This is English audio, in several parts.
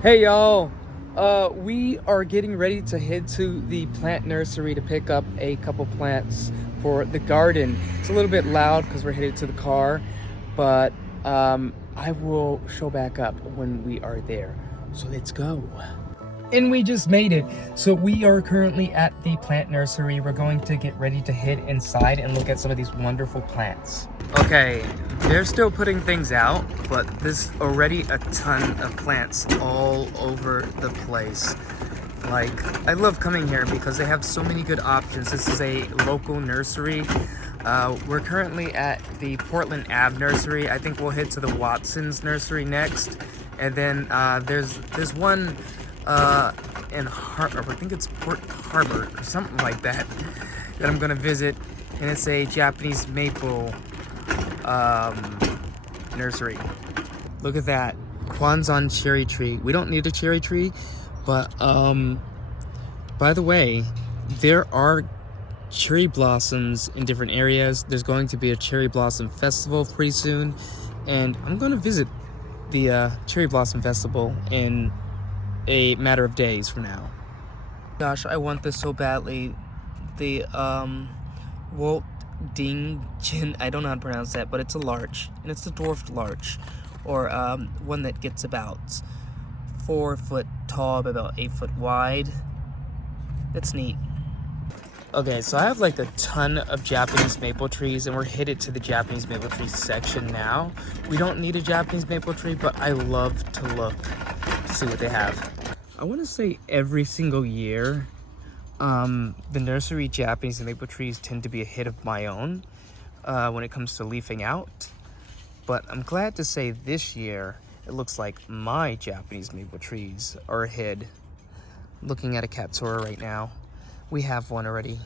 Hey y'all, we are getting ready to head to the plant nursery to pick up a couple plants for the garden. It's a little bit loud because we're headed to the car, but I will show back up when we are there. So let's go. And we just made it. So we are currently at the plant nursery. We're going to get ready to head inside and look at some of these wonderful plants. Okay, they're still putting things out, but there's already a ton of plants all over the place. Like, I love coming here because they have so many good options. This is a local nursery. We're currently at the Portland Ave nursery. I think we'll head to the Watson's nursery next. And then there's one in I think it's Port Harbor or something like that I'm gonna visit, and it's a Japanese maple nursery. Look at that Kwanzan cherry tree. We don't need a cherry tree, but by the way, there are cherry blossoms in different areas. There's going to be a cherry blossom festival pretty soon, and I'm going to visit the cherry blossom festival in a matter of days from now. Gosh, I want this so badly. The Walt Dingen, I don't know how to pronounce that, but it's a larch, and it's the dwarfed larch, or one that gets about 4 foot tall, about 8 foot wide. That's neat. Okay, so I have like a ton of Japanese maple trees, and we're headed to the Japanese maple tree section now. We don't need a Japanese maple tree, but I love to look to see what they have. I want to say every single year, the nursery Japanese maple trees tend to be a hit of my own when it comes to leafing out. But I'm glad to say this year, it looks like my Japanese maple trees are ahead. Looking at a Katsura right now. We have one already.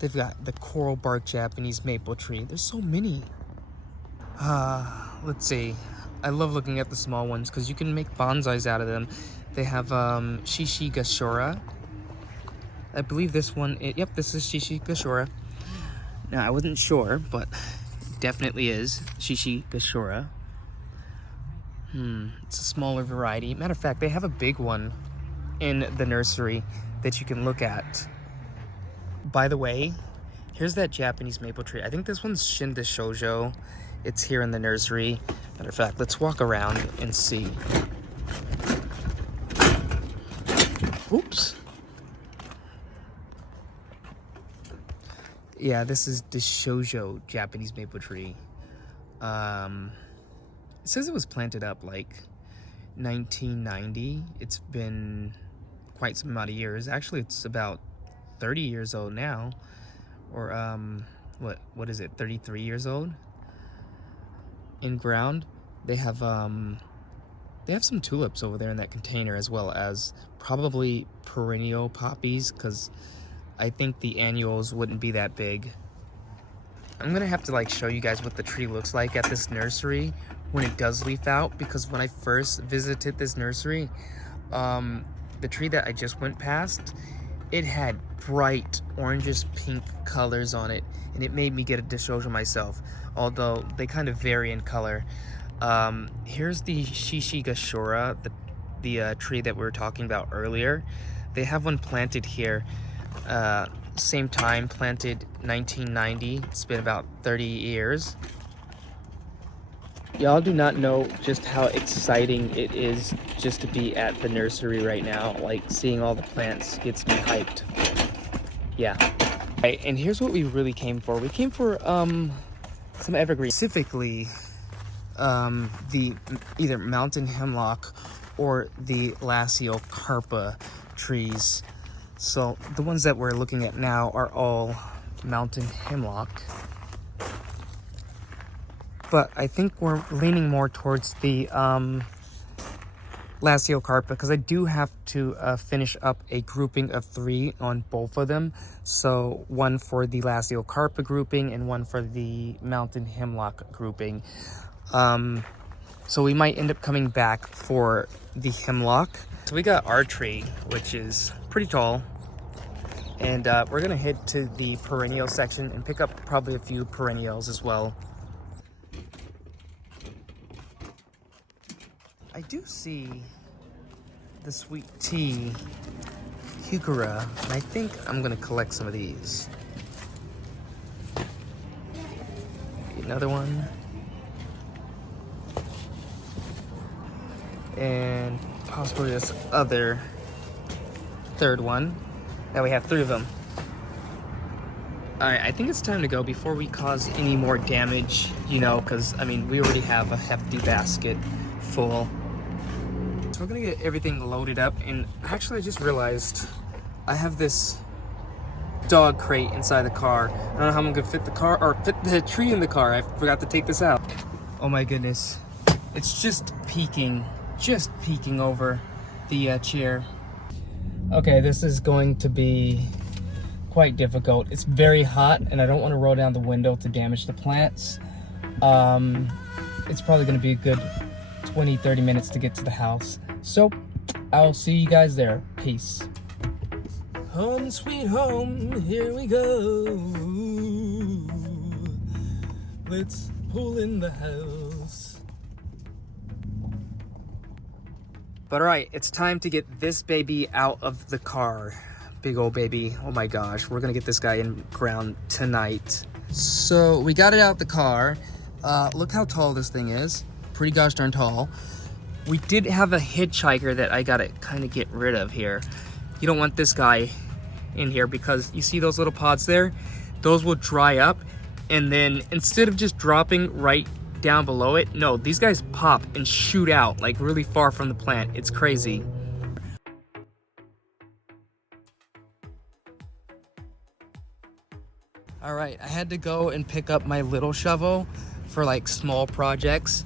They've got the coral bark Japanese maple tree. There's so many. Let's see. I love looking at the small ones because you can make bonsais out of them. They have Shishi Gashora. I believe this one, yep, this is Shishi Gashora. Now, I wasn't sure, but it definitely is Shishi Gashora. It's a smaller variety. Matter of fact, they have a big one in the nursery that you can look at. By the way, here's that Japanese maple tree. I think this one's Shinda Shoujo. It's here in the nursery. Matter of fact, let's walk around and see. Oops. Yeah, this is the Shoujo Japanese maple tree. It says it was planted up like 1990. It's been quite some amount of years. Actually, it's about 30 years old now. Or what is it? 33 years old. In ground, they have some tulips over there in that container, as well as probably perennial poppies, because I think the annuals wouldn't be that big. I'm gonna have to like show you guys what the tree looks like at this nursery when it does leaf out, because when I first visited this nursery, the tree that I just went past, it had bright orangish pink colors on it, and it made me get a dishoujo myself, although they kind of vary in color. Here's the Shishi Gashora, the tree that we were talking about earlier. They have one planted here, same time, planted 1990. It's been about 30 years. Y'all do not know just how exciting it is just to be at the nursery right now. Like, seeing all the plants gets me hyped. Yeah. Right, and here's what we really came for. We came for some evergreen, specifically the either mountain hemlock or the Laciocarpa trees. So the ones that we're looking at now are all mountain hemlock. But I think we're leaning more towards the Laciocarpa, because I do have to finish up a grouping of 3 on both of them. So one for the Laciocarpa grouping and one for the mountain hemlock grouping. So we might end up coming back for the hemlock. So we got our tree, which is pretty tall. And we're gonna head to the perennial section and pick up probably a few perennials as well. I do see the sweet tea heuchera, and I think I'm gonna collect some of these. Another one. And possibly this other third one. Now we have 3 of them. Alright, I think it's time to go before we cause any more damage, you know, because, I mean, we already have a hefty basket full. So we're gonna get everything loaded up, and actually I just realized I have this dog crate inside the car. I don't know how I'm gonna fit the car, or fit the tree in the car. I forgot to take this out. Oh my goodness. It's just peeking over the chair. Okay, this is going to be quite difficult. It's very hot, and I don't want to roll down the window to damage the plants. It's probably going to be a good 20-30 minutes to get to the house. So, I'll see you guys there. Peace. Home sweet home, here we go. Let's pull in the house. But alright, it's time to get this baby out of the car. Big old baby. Oh my gosh, we're gonna get this guy in ground tonight. So we got it out the car. Look how tall this thing is. Pretty gosh darn tall. We did have a hitchhiker that I gotta kind of get rid of here. You don't want this guy in here because you see those little pods there? Those will dry up, and then instead of just dropping right down below it, no, these guys pop and shoot out like really far from the plant. It's crazy. All right, I had to go and pick up my little shovel for like small projects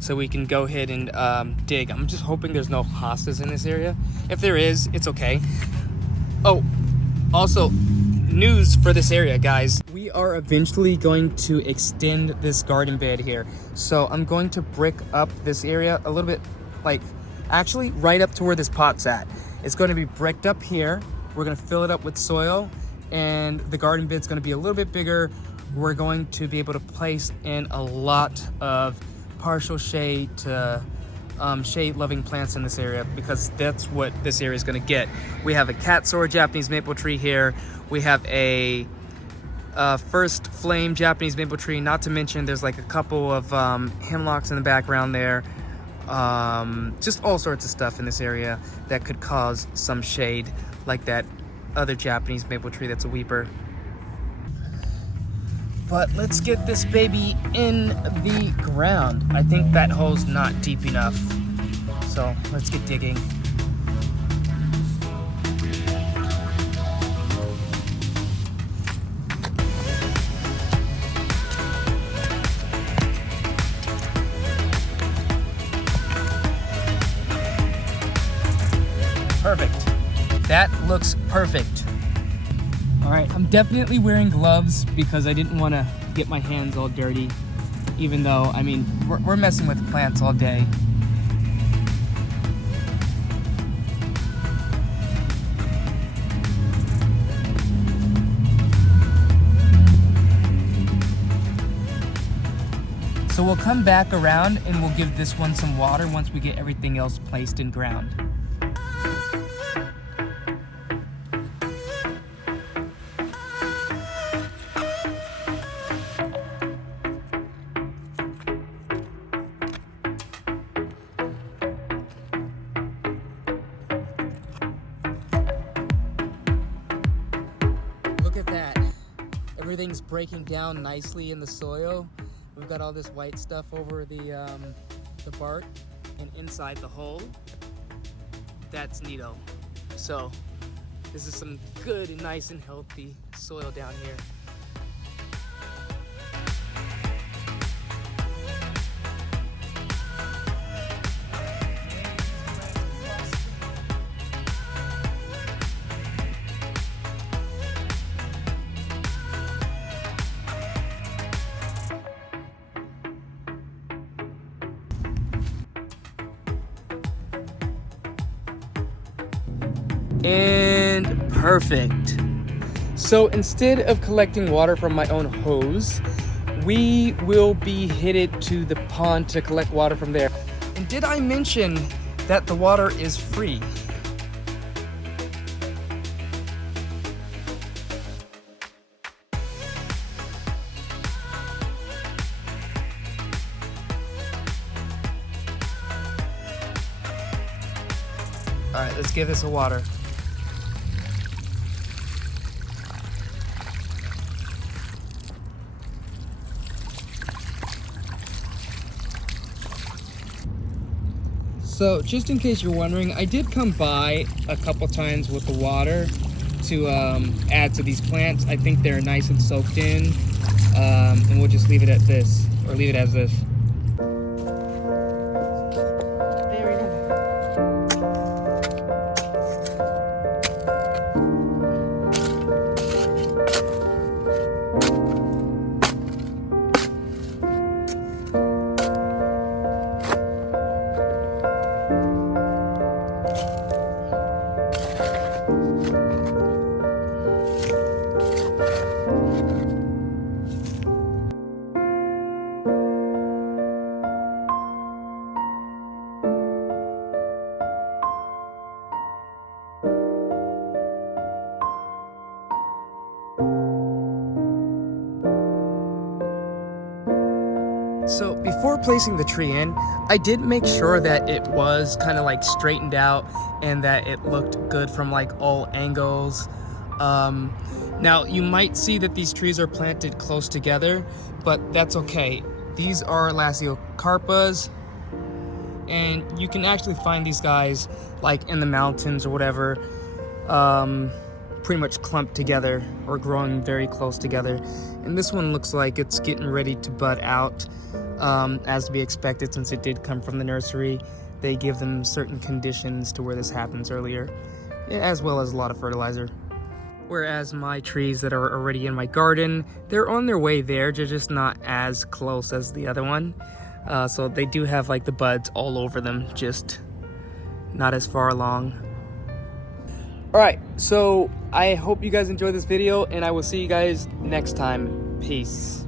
so we can go ahead and dig. I'm just hoping there's no hostas in this area. If there is, it's okay. Oh, also, news for this area, guys. We are eventually going to extend this garden bed here. So I'm going to brick up this area a little bit, like actually right up to where this pot's at. It's going to be bricked up here. We're going to fill it up with soil, and the garden bed's going to be a little bit bigger. We're going to be able to place in a lot of partial shade to shade-loving plants in this area, because that's what this area is going to get. We have a cat-soar Japanese maple tree here. We have a first flame Japanese maple tree, not to mention there's like a couple of hemlocks in the background there. Just all sorts of stuff in this area that could cause some shade, like that other Japanese maple tree that's a weeper. But let's get this baby in the ground. I think that hole's not deep enough. So let's get digging. Perfect. That looks perfect. All right, I'm definitely wearing gloves because I didn't want to get my hands all dirty, even though, I mean, we're messing with plants all day. So we'll come back around and we'll give this one some water once we get everything else placed in ground. Look at that. Everything's breaking down nicely in the soil. We've got all this white stuff over the bark and inside the hole. That's neato. So this is some good and nice and healthy soil down here. And perfect. So instead of collecting water from my own hose, we will be headed to the pond to collect water from there. And did I mention that the water is free? All right, let's give this a water. So just in case you're wondering, I did come by a couple times with the water to add to these plants. I think they're nice and soaked in, and we'll just leave it at this, or leave it as this. So before placing the tree in, I did make sure that it was kind of like straightened out and that it looked good from like all angles. Now you might see that these trees are planted close together, but that's okay. These are Lasiocarpas, and you can actually find these guys like in the mountains or whatever, pretty much clumped together or growing very close together. And this one looks like it's getting ready to bud out, as to be expected since it did come from the nursery. They give them certain conditions to where this happens earlier, as well as a lot of fertilizer. Whereas my trees that are already in my garden, they're on their way there, they're just not as close as the other one. So they do have like the buds all over them, just not as far along. Alright, so I hope you guys enjoyed this video, and I will see you guys next time. Peace.